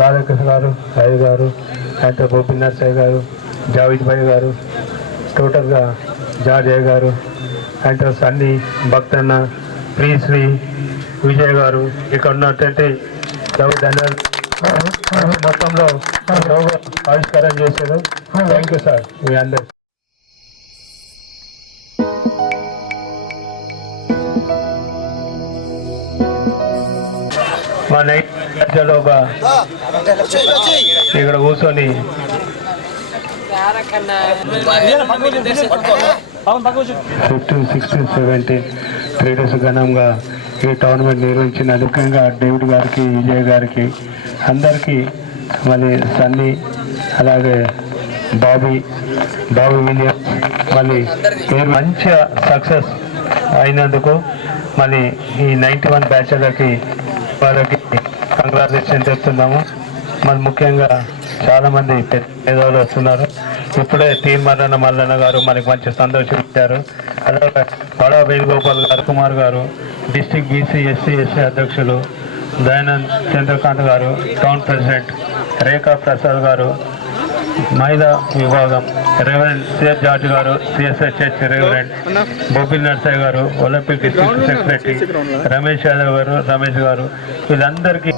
రాధాకృష్ణ గారు, రవి గారు, డాక్టర్ గోపీనాథ్ సాయి గారు, జావేద్ భాయ్ గారు, టోటల్గా జార్జయ్య గారు, డాక్టర్ సన్నీ, భక్తన్న, ప్రియశ్రీ, విజయ్ గారు, ఇక్కడ ఉన్నటువంటి మొత్తంలో ఆవిష్కారం చేశారు. Thank you sir. మీ అందరు మా నైట్ ఇక్కడ కూర్చొని 15, 16, 17 3 days ఘనంగా ఈ టోర్నమెంట్ నిర్వహించిన ముఖ్యంగా డేవిడ్ గారికి, విజయ్ గారికి, అందరికీ, మళ్ళీ సన్నీ, అలాగే బాబీ విలియం, మళ్ళీ మీరు మంచిగా సక్సెస్ అయినందుకు మళ్ళీ ఈ 91 బ్యాచ్లకి వాళ్ళకి కంగ్రాచులేషన్ చెప్తున్నాము. మరి ముఖ్యంగా చాలామంది పేదవాళ్ళు వస్తున్నారు. ఇప్పుడే టీ మల్లన్న గారు మనకి మంచి సంతోషం ఇచ్చారు. అలాగే వడా వేణుగోపాల్ గారు, కుమార్ గారు, డిస్ట్రిక్ట్ బీసీ ఎస్సీ అధ్యక్షులు దయానంద్ చంద్రకాంత్ గారు, టౌన్ ప్రెసిడెంట్ రేఖా ప్రసాద్ గారు, మహిళా విభాగం రెవరెండ్ సిఎస్ జార్జ్ గారు, సిఎస్హెచ్హెచ్ రెవరెండ్ బోపిల్ నర్సయ్య గారు, Olympic district secretary Ramesh Yadav గారు, రమేష్ గారు, వీళ్ళందరికీ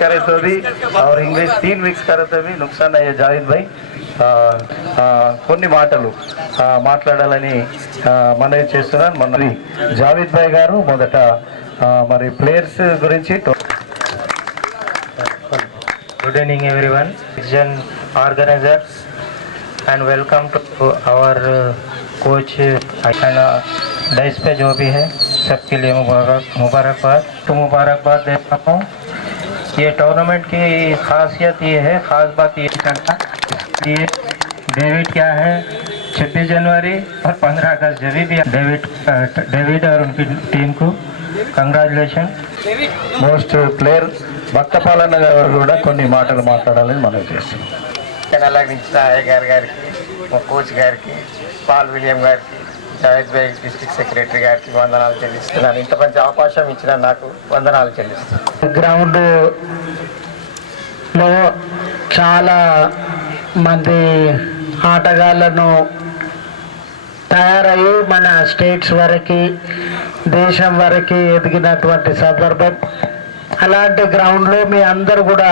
करे तो भी और इंग्लिश 3 वीक्स करे तो भी नुकसान అయ్యే జావేద్ భాయ్ కొన్ని మాటలు మాట్లాడాలని మనవి చేస్తున్నాను. మరి జావేద్ భాయ్ గారు మొదట మరి ప్లేయర్స్ గురించి. Good evening everyone. Organisers and welcome to our coach and dice पे जो भी है सबके लिए मुबारकबाद देता हूँ। ये टूर्नामेंट की खासियत ये है, ख़ास बात ये करना ये डेविड क्या है 26 जनवरी और 15 अगस्त जो भी डेविड और उनकी टीम को కంగ్రాచులేషన్। మోస్ట్ ప్లేయర్ భక్తపాలన్న గారు కూడా కొన్ని మాటలు మాట్లాడాలని మనం చేస్తున్నాం। అలాగించిన అయ్య గారికి మా కోచ్ గారికి పాల్ విలియం గారికి జావేద్ భాయ్ డిస్ట్రిక్ట్ సెక్రటరీ గారికి వందనాలు చెల్లిస్తున్నాను। ఇంత మంచి అవకాశం ఇచ్చిన నాకు వందనాలు చెల్లిస్తున్నాను। గ్రౌండ్లో చాలా మంది ఆటగాళ్ళను తయారయ్యి మన స్టేట్స్ వరకు దేశం వరకు ఎదిగినటువంటి సందర్భం। అలాంటి గ్రౌండ్లో మీ అందరూ కూడా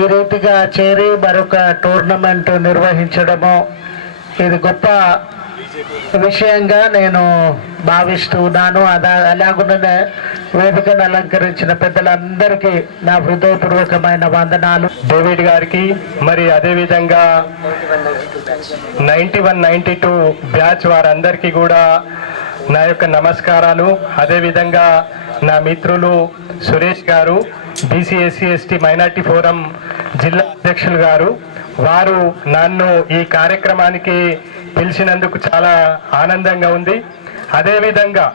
ఈ రీతిగా చేరి మరొక టోర్నమెంట్ నిర్వహించడము ఇది గొప్ప విషయంగా నేను భావిస్తున్నాను। అలాగునే వేదికను అలంకరించిన పెద్దలందరికీ నా హృదయపూర్వకమైన వందనాలు। డేవిడ్ గారికి మరి అదేవిధంగా 91-92 బ్యాచ్ వారందరికీ కూడా నా యొక్క నమస్కారాలు। అదేవిధంగా నా మిత్రులు సురేష్ గారు BC/SC/ST మైనార్టీ ఫోరం జిల్లా అధ్యక్షులు గారు, వారు నన్ను ఈ కార్యక్రమానికి పిలిచినందుకు చాలా ఆనందంగా ఉంది। అదేవిధంగా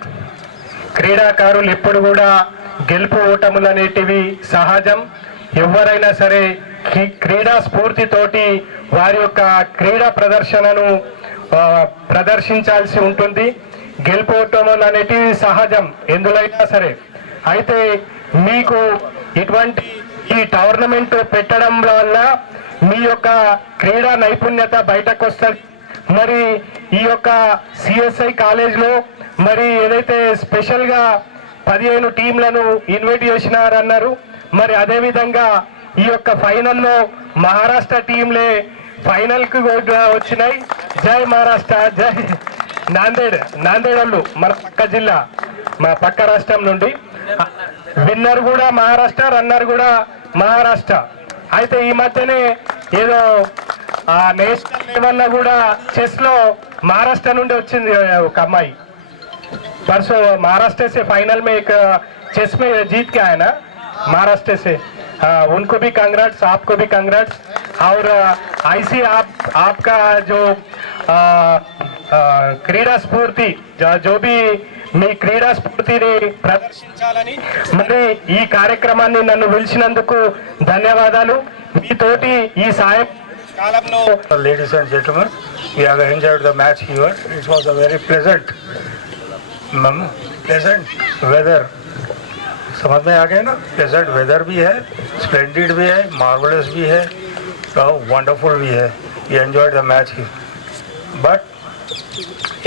క్రీడాకారులు ఎప్పుడు కూడా గెలుపు ఓటములు అనేటివి సహజం। ఎవరైనా సరే క్రీడా స్ఫూర్తితోటి వారి యొక్క క్రీడా ప్రదర్శనను ప్రదర్శించాల్సి ఉంటుంది। గెలుపు ఓటములు అనేటివి సహజం ఎందులైనా సరే। అయితే మీకు ఇటువంటి ఈ టోర్నమెంట్ పెట్టడం వల్ల మీ యొక్క క్రీడా నైపుణ్యత బయటకు వస్తుంది। మరి ఈ యొక్క CSI కాలేజ్లో మరి ఏదైతే స్పెషల్గా 15 టీంలను ఇన్వైట్ చేసినారన్నారు, మరి అదేవిధంగా ఈ యొక్క ఫైనల్లో మహారాష్ట్ర టీంలే ఫైనల్కి వచ్చినాయి। జై మహారాష్ట్ర, జై నాందేడ్ వాళ్ళు మన పక్క జిల్లా, మన పక్క రాష్ట్రం నుండి విన్నర్ కూడా మహారాష్ట్ర, రన్నర్ కూడా మహారాష్ట్ర। అయితే ఈ మధ్యనే ఏదో నేషనల్ లెవెల్లో కూడా చెస్లో महाराष्ट्र నుండి వచ్చింది ఒక అమ్మాయి। परसों महाराष्ट्र से फाइनल में एक चेस में जीत के आया ना महाराष्ट्र से। उनको भी कंग्रेट्स, आपको भी कंग्रेट्स। और ऐसी आपका जो क्रीड़ा स्फूर्ति जो भी మీ క్రీడా స్ఫూర్తిని ప్రదర్శించాలని మరి ఈ కార్యక్రమాన్ని నన్ను పిలిచినందుకు ధన్యవాదాలు। మీతోటి ఈ సాయం కాలంలో Ladies and gentlemen, we have enjoyed the match here. It was a very pleasant weather. समझ में आ गया ना? प्लेजेंट वेदर भी है, स्प्लेंडिड भी है, मार्वलस भी है, वंडरफुल भी है। We enjoyed the match here. But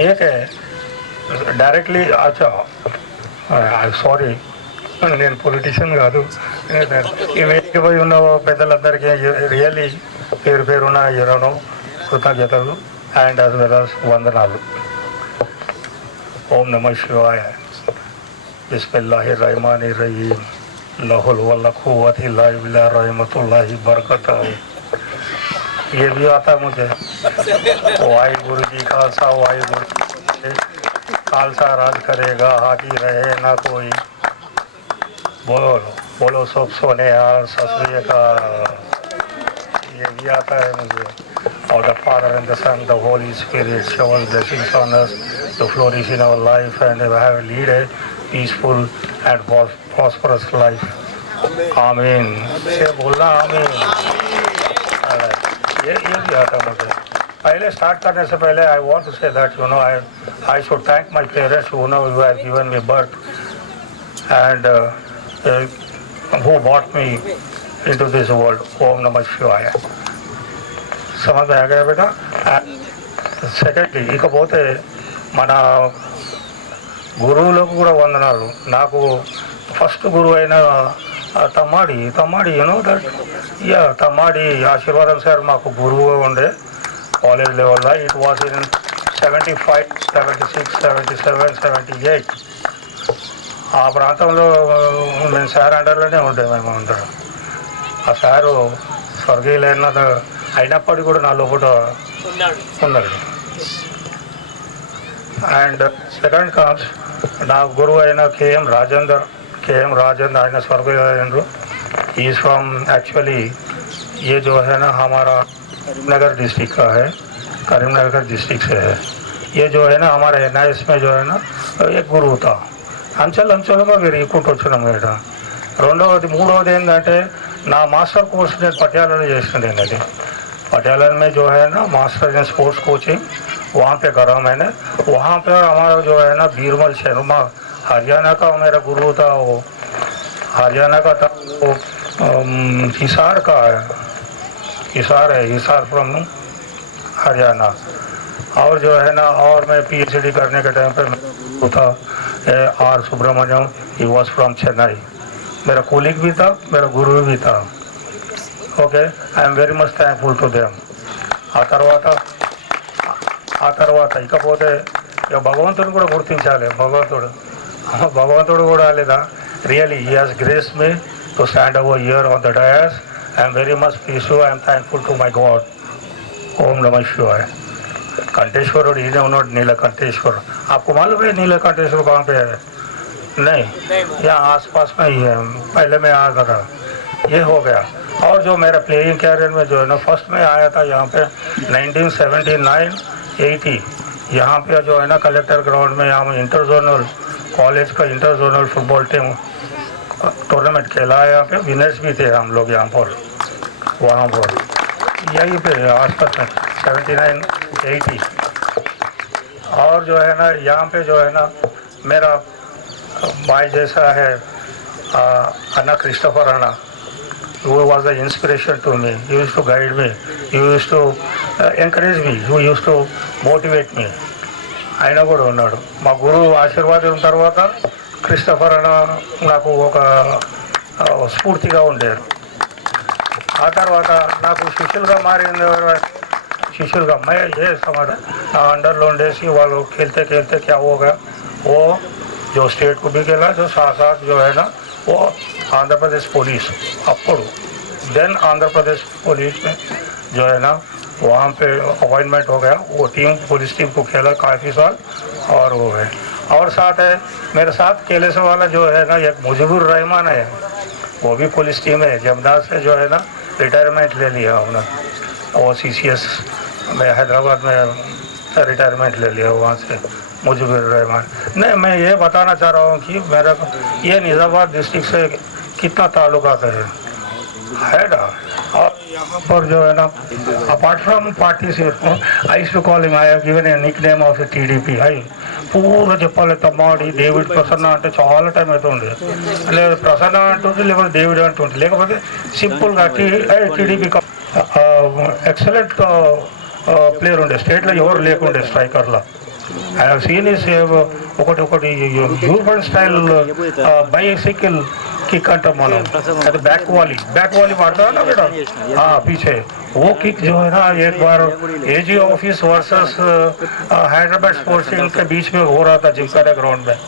एक है డైరెక్ట్లీ సారీ నేను పొలిటీషియన్ కాదు, ఈ వేదిక పోయి ఉన్న పెద్దలందరికీ రియల్లీ పేరున ఎరనో కృతజ్ఞతలు అండ్ అస్ వెల్ అస్ వందనాలు। ఓం నమః శివాయ, బిస్మిల్లాహిర్ रहमानिर रहीम, लहुल वल्ला कुव्वत इल्ला बिल्लाह रहमतुल्लाहि बरकतहू। ये भी आता है मुझे। वाहिगुरु जी खालसा, वाहिगुरु खालसा राज करेगा, हाकी रहे ना कोई। बोलो बोलो सब सोने यार ससुरिया का। ये भी आता है मुझे। और the Father and the Son, the Holy Spirit, shower blessings on us to flourish in our life and have lead a peaceful and prosperous life. आमीन। से बोलना आमीन। ये भी आता मुझे। पहले स्टार्ट करने से पहले I want to say that I should thank my parents who have given me birth and who brought me into this world. Om Namah Shivaya. समझ में आ गया बेटा? సెకండ్లీ ఇకపోతే మన గురువులకు కూడా వందనాలు। నాకు ఫస్ట్ గురువు అయిన తమ్మాడి దట్ తమ్మాడి ఆశీర్వాదం సార్ మాకు గురువుగా ఉండే కాలేజ్ లెవెల్లో। ఇట్ వాజ్ ఇన్ 75, 76, 77, 78 ఆ ప్రాంతంలో మేము సార్ అండర్లోనే ఉండే మేము అందరం। ఆ సారు స్వర్గీయులైన అయినప్పటికీ కూడా నా లోపల ఉన్నాడు. అండ్ సెకండ్ కమ్స్ నా గురువు అయిన కేఎం రాజేందర్ ఆయన स्वर्गीय इज फ्रॉम एक्चुअली ये जो है ना हमारा करीमनगर डिस्ट्रिक्ट का है, करीमनगर डिस्ट्रिक्ट से है. ये जो है ना हमारे NIS में जो है ना एक గురువు था. అంచెలుగా పెరిగిపోతూ వచ్చినాం ఇక్కడ. మూడవది ఏంటంటే నా మాస్టర్ కోర్స్ నేను పటియాలలో చేసినాను. అది पटियाला में जो है ना मास्टर इन स्पोर्ट्स कोचिंग वहाँ पे करा मैंने. वहाँ पे हमारा जो है ना बीरबल शर्मा हरियाणा का मेरा गुरु था. वो हरियाणा का था, वो हिसार का है, हिसार फ्रॉम हरियाणा. और जो है ना और मैं PhD करने के टाइम पे वो था R Subramanyam, he was from Chennai. मेरा कोलिग भी था, मेरा गुरु भी था. Okay, I'm very much thankful to them. ఆ తర్వాత ఇకపోతే ఇక భగవంతుడు కూడా గుర్తించాలి. భగవంతుడు కూడా లేదా really he has grace me to stand over here on the dais. I'm very much peaceful, I'm thankful to my God. ఓం నమః శివాయ. कंटेश्वरुడు ఈయనే ఉన్నాడు, नीलकंठेश्वर. आपको मालूम है नीलकंठेश्वर कहाँ पे है? नहीं, यहाँ आसपास में ही है. पहले मैं आया था, ये हो गया. और जो मेरा प्लेइंग कैरियर में जो है ना फर्स्ट में आया था यहाँ पे 1979-80 यहाँ पे जो है ना कलेक्टर ग्राउंड में यहाँ इंटर जोनल कॉलेज का inter zonal football team tournament खेला है. यहाँ पे विनर्स भी थे हम लोग यहाँ पर, वहाँ पर यहीं पे आसपास में 79-80. और जो है ना यहाँ पे जो है ना मेरा भाई जैसा है अन्ना क्रिस्टोफर अन्ना, who was the inspiration to me. He used to guide me, he used to encourage me, he used to motivate me. ఆయన కూడా ఉన్నాడు. మా గురువు ఆశీర్వాదం తర్వాత క్రిస్టోఫర్ అన్న నాకు ఒక స్ఫూర్తిగా ఉండేది. ఆ తర్వాత నాకు శిష్యులుగా మారింది. శిష్యులుగా मैं ये समझ अंडर ఉండేసి వాళ్ళు खेलते क्या हो गया, वो जो स्टेट को भी खेला, जो साथ जो है ना वो Andhra Pradesh police अప్పుడు then Andhra Pradesh police में जो है ना वहाँ पे अपॉइंटमेंट हो गया. वो टीम पुलिस टीम को खेला काफ़ी साल और हो गए. और साथ है मेरे साथ खेले से वाला जो है ना एक मुजीबुर रहमान है, वो भी पुलिस टीम है. जमदार से जो है ना रिटायरमेंट ले लिया उन्होंने. वो CCS में हैदराबाद में रिटायरमेंट ले लिया वहाँ से मुजीबुर रहमान. नहीं, मैं ये बताना चाह रहा हूँ कि मेरा ये निज़ामाबाद डिस्ट्रिक्ट से कितना ताल्लुकात है ना. और यहाँ पर जो है ना अपार्ट फ्रॉम पार्टी से I used to call him, I have given a nickname of TDP. I పూర్వ చెప్పాలి తమ్మాడి డేవిడ్ ప్రసన్న అంటే చాలా టైం అవుతుంది. లేదు ప్రసన్న అంటుంది, లేకపోతే డేవిడ్ అంటుంది, లేకపోతే సింపుల్గా TDP ఎక్సలెంట్ ప్లేయర్ ఉండే. స్టేట్లో ఎవరు లేకుండే స్ట్రైకర్లో. ఐ హావ్ సీన్ ఇస్ ఒకటి యూరోపియన్ స్టైల్ బైసికల్ किक अंटा मानो बैक वाली मारता है ना बेटा, हाँ पीछे वो किक जो है ना एक बार AG office versus Hyderabad sports team के बीच में हो रहा था जिमखाना ग्राउंड में.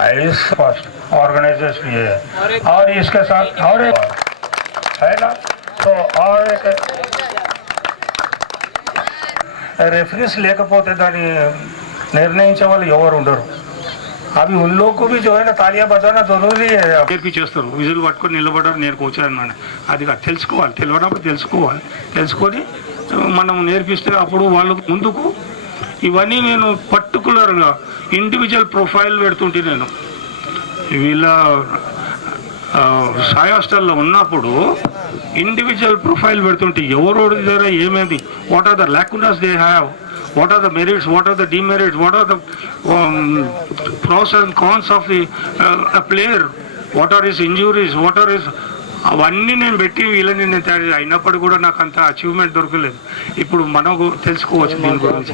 आइस फर्स्ट ऑर्गेनाइजर्स भी है और इसके साथ और एक है ना, तो और एक रेफरीज లేకపోతే దాన్ని నిర్ణయించే వాళ్ళు ఎవరు ఉండరు. అవి उन लोगों को भी जो है ना तालियां बजाना जरूरी है. చేస్తారు విజిల్ పట్టుకొని నిలబడరు నేర్కొచ్చారన్నమాట. అది తెలుసుకోవాలి, తెలియనప్పుడు తెలుసుకొని మనం నేర్పిస్తే అప్పుడు వాళ్ళకు ముందుకు ఇవన్నీ నేను పర్టికులర్గా ఇండివిజువల్ ప్రొఫైల్ పెడుతుంటే నేను వీళ్ళ సాయి హాస్టల్లో ఉన్నప్పుడు ఇండివిజువల్ ప్రొఫైల్ పెడుతుంటే ఎవరోడి దగ్గర ఏమేమి, what are the lacunas they have, what are the merits, what are the demerits, what are the pros and cons of the a player, what are his injuries, what are his అవన్నీ నేను పెట్టి వీళ్ళని నేను తయారు అయినప్పుడు కూడా నాకు అంత అచీవ్మెంట్ దొరకలేదు. ఇప్పుడు మనకు తెలుసుకోవచ్చు దీని గురించి.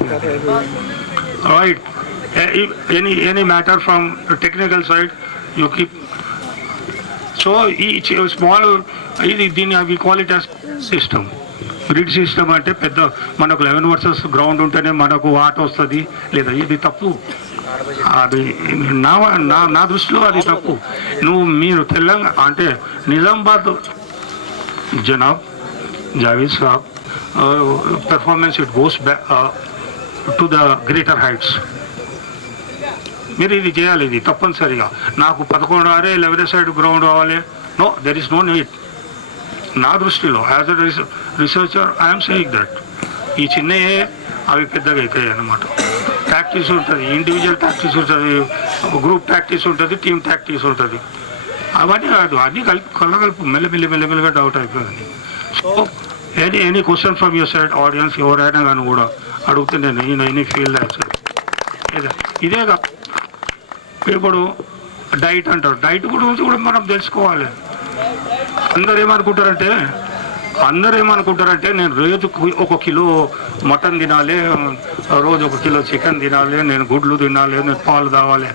Right, any matter from technical side you keep. So ఈ స్మాల్ ఇది దీన్ని we call it as system. Grid system అంటే పెద్ద మనకు 11 వర్సెస్ గ్రౌండ్ ఉంటేనే మనకు ఆట వస్తుంది, లేదా ఇది తప్పు. అది నా దృష్టిలో అది తప్పు. మీరు తెలంగాణ అంటే నిజామాబాద్ జనాబ్ జావేద్ సాబ్ performance, it goes back to the greater heights. మీరు ఇది చేయాలి, ఇది తప్పనిసరిగా. నాకు 11 ఆరే 11 సైడ్ గ్రౌండ్ కావాలి, no, there is no need. నా దృష్టిలో as a researcher I'm saying that ఈ చిన్నయే అవి పెద్దగా అవుతాయి అన్నమాట. ప్రాక్టీస్ ఉంటుంది, ఇండివిజువల్ ప్రాక్టీస్ ఉంటుంది, గ్రూప్ ప్రాక్టీస్ ఉంటుంది, టీమ్ ప్రాక్టీస్ ఉంటుంది. అవన్నీ కాదు, అన్నీ కలగలుపు మెల్లమెల్లగా డౌట్ అయిపోయింది. So any question from your side audience ఎవరైనా కానీ కూడా అడిగితే నేను ఎనీ ఫీల్ ఇదే కాదు. ఇప్పుడు డైట్ అంటారు, డైట్ గురించి కూడా మనం తెలుసుకోవాలి. అందరు ఏమనుకుంటారంటే నేను రోజు 1 కిలో మటన్ తినాలి, రోజు 1 కిలో చికెన్ తినాలి, నేను గుడ్లు తినాలి, నేను పాలు తాగాలి.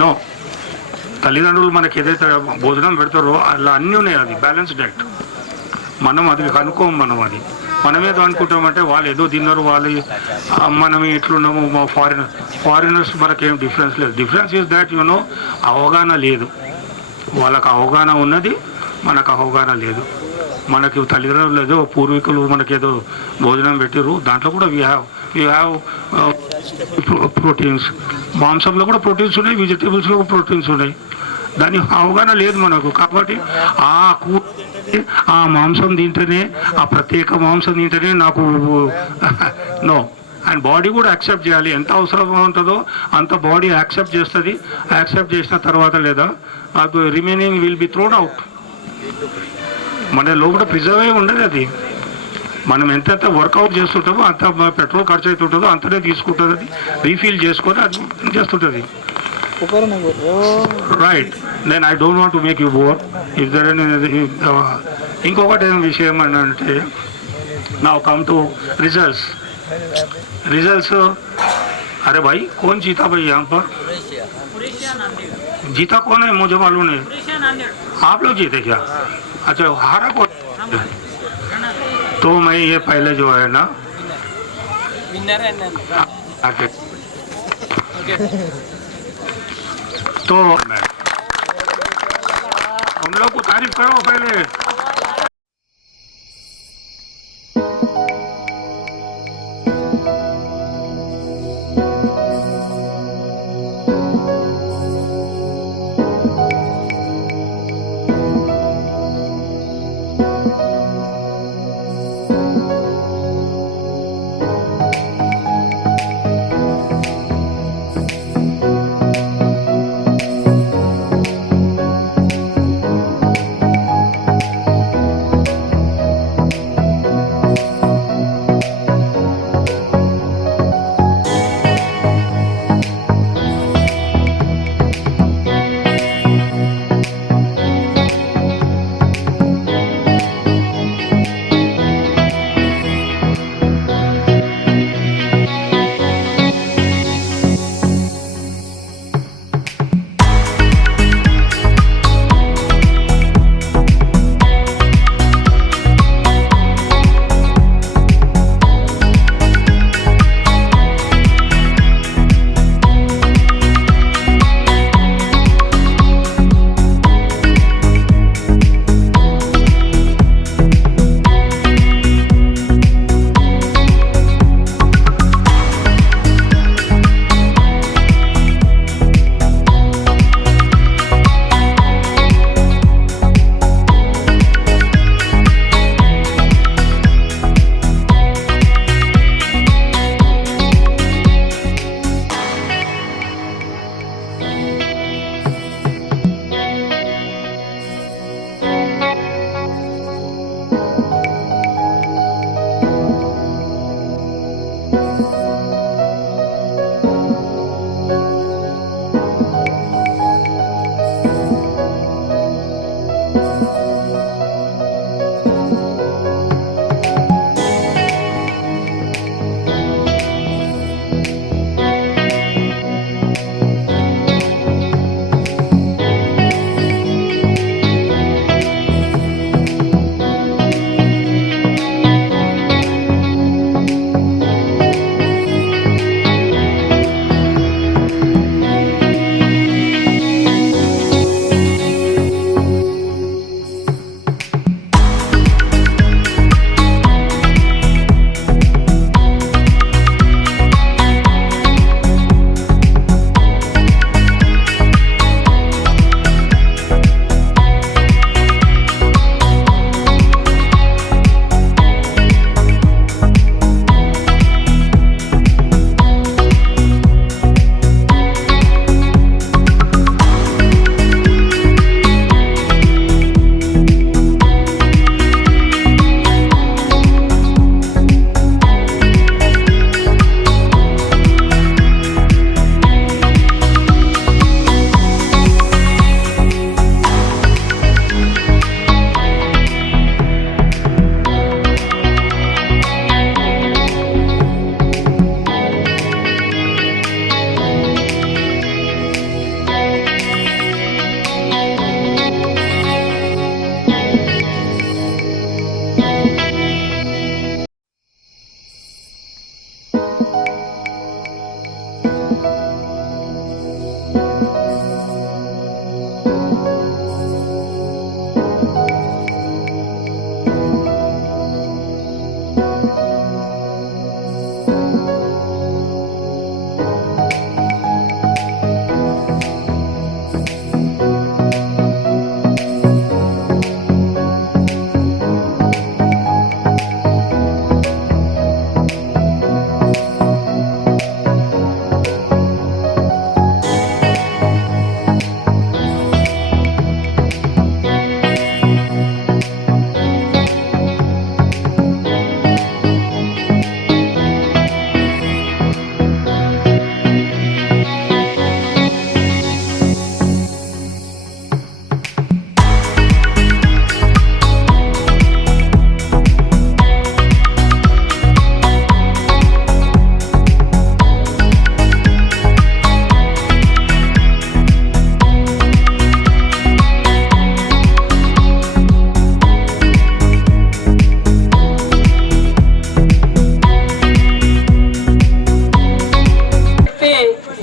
నో, తల్లిదండ్రులు మనకి ఏదైతే భోజనం పెడతారో అలా అన్నీ ఉన్నాయి, అది బ్యాలెన్స్ డైట్. మనం అది కనుక్కోము, మనమేదో అనుకుంటామంటే వాళ్ళు ఏదో తిన్నారు, వాళ్ళు మనం ఇట్లున్నాము. మా ఫారినర్స్ మనకేం డిఫరెన్స్ లేదు. డిఫరెన్స్ ఈజ్ దాట్ అవగాహన లేదు. వాళ్ళకి అవగాహన ఉన్నది, మనకు అవగాహన లేదు. మనకి తల్లిదండ్రులు ఏదో పూర్వీకులు మనకేదో భోజనం పెట్టిరు, దాంట్లో కూడా వీ హ్యావ్ ప్రోటీన్స్. మాంసంలో కూడా ప్రోటీన్స్ ఉన్నాయి, వెజిటేబుల్స్లో కూడా ప్రోటీన్స్ ఉన్నాయి. దాని అవగాహన లేదు మనకు. కాబట్టి ఆ మాంసం తింటేనే, ఆ ప్రత్యేక మాంసం తింటేనే నాకు నో. అండ్ బాడీ కూడా యాక్సెప్ట్ చేయాలి, ఎంత అవసరం ఉంటుందో అంత బాడీ యాక్సెప్ట్ చేస్తుంది. యాక్సెప్ట్ చేసిన తర్వాత లేదా అది remaining will be throne out. మన లోపల ప్రిజర్వ్ అయి ఉండదు. అది మనం ఎంతెంత వర్కౌట్ చేస్తుంటామో అంత పెట్రోల్ ఖర్చు అవుతుంటుందో అంతనే తీసుకుంటుంది, అది రీఫిల్ చేసుకొని అది చేస్తుంటుంది. రైట్, నేను I don't want to make you bore. If there ఇంకొకటి విషయం అంటే, నా కమ్ టు रिजल्ट्स अरे भाई कौन जीता भाई यहाँ पर? जीता कौन है मुझे मालूम नहीं. आप लोग जीते क्या? अच्छा, हारा कौन? तो मैं ये पहले जो है ना तो हम लोग को तारीफ करो पहले.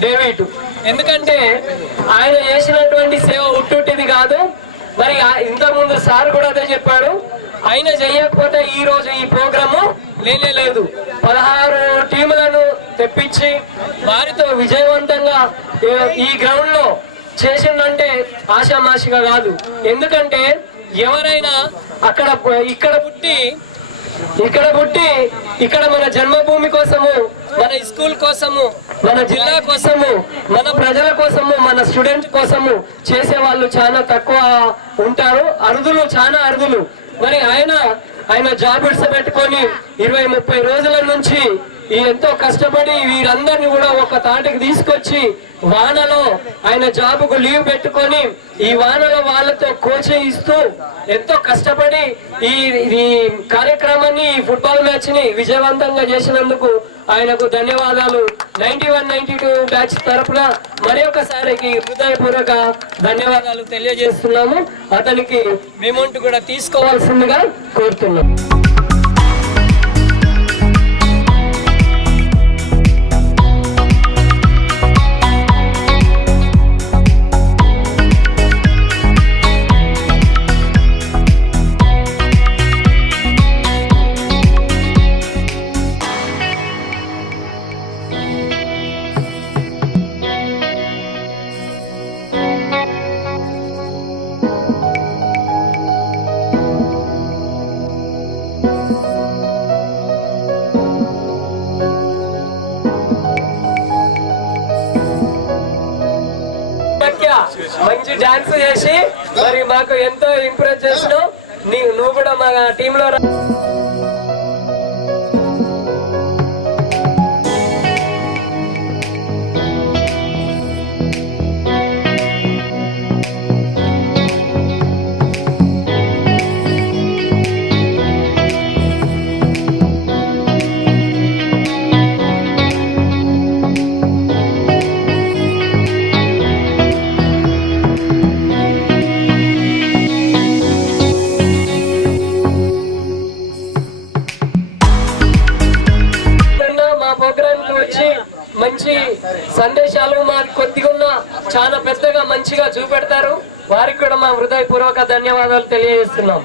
డేవిడ్. ఎందుకంటే ఆయన చేసినటువంటి సేవ ఉట్టుట్టిది కాదు. మరి ఇంతకుముందు సార్ కూడా అదే చెప్పాడు, ఆయన చేయకపోతే ఈ రోజు ఈ ప్రోగ్రాము లేదు. 16 టీములను తెప్పించి వారితో విజయవంతంగా ఈ గ్రౌండ్ లో చేసిందంటే ఆషామాషిగా కాదు. ఎందుకంటే ఎవరైనా ఇక్కడ పుట్టి ఇక్కడ మన జన్మభూమి కోసము, మన స్కూల్ కోసము, మన జిల్లా కోసము, మన ప్రజల కోసము, మన స్టూడెంట్ కోసము చేసే వాళ్ళు చాలా తక్కువ ఉంటారు, అరుదులు, చాలా అరుదులు. మరి ఆయన జాబ్ పెట్టుకొని 20-30 రోజుల నుంచి ఎంతో కష్టపడి వీరందరినీ కూడా ఒక తాటికి తీసుకొచ్చి వానలో ఆయన జాబుకు లీవ్ పెట్టుకొని ఈ వానలో వాళ్ళతో కోచింగ్ ఇస్తూ ఎంతో కష్టపడి ఈ కార్యక్రమాన్ని, ఈ ఫుట్బాల్ మ్యాచ్ ని విజయవంతంగా చేసినందుకు ఆయనకు ధన్యవాదాలు. 91-92 బ్యాచ్ తరఫున మరి ఒకసారికి హృదయపూర్వక ధన్యవాదాలు తెలియజేస్తున్నాము. అతనికి అమౌంట్ కూడా తీసుకోవాల్సిందిగా కోరుతున్నాం. మంచి డాన్స్ చేసి మరి మాకు ఎంతో ఇంప్రెస్ చేసినావు. నువ్వు కూడా మా టీంలో మంచి సందేశాలు మాకు కొద్దిగా చాలా పెద్దగా మంచిగా చూపెడతారు. వారికి కూడా మా హృదయపూర్వక ధన్యవాదాలు తెలియజేస్తున్నాం.